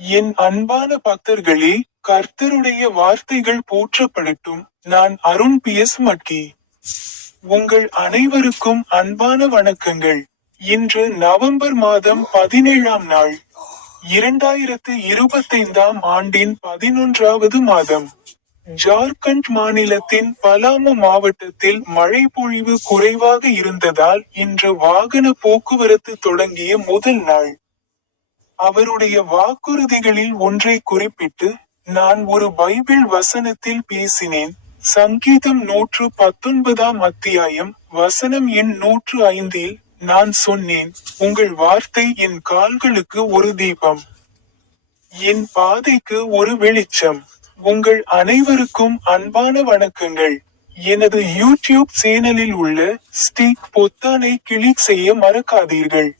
என் அன்பான பக்தர்களே, கர்த்தருடைய வார்த்தைகள் போற்றப்படட்டும். நான் அருண் பி.எஸ். மட்கி. உங்கள் அனைவருக்கும் அன்பான வணக்கங்கள். இன்று நவம்பர் மாதம் 17ஆம் நாள், 2025ஆம் ஆண்டின் 11வது மாதம். ஜார்க்கண்ட் மாநிலத்தின் பலாமு மாவட்டத்தில் மழைப்பொழிவு குறைவாக இருந்ததால் இன்று வாகன போக்குவரத்து தொடங்கிய முதல் நாள். அவருடைய வாக்குறுதிகளில் ஒன்றை குறிப்பிட்டு, நான் ஒரு பைபிள் வசனத்தில் பேசினேன். சங்கீதம் 119ஆம் அத்தியாயம், வசனம் எண் 105இல், நான் சொன்னேன், உங்கள் வார்த்தை என் கால்களுக்கு ஒரு தீபம், என் பாதைக்கு ஒரு வெளிச்சம். உங்கள் அனைவருக்கும் அன்பான வணக்கங்கள். எனது யூடியூப் சேனலில் உள்ள ஸ்டிக் பொத்தானை கிளிக் செய்ய மறக்காதீர்கள்.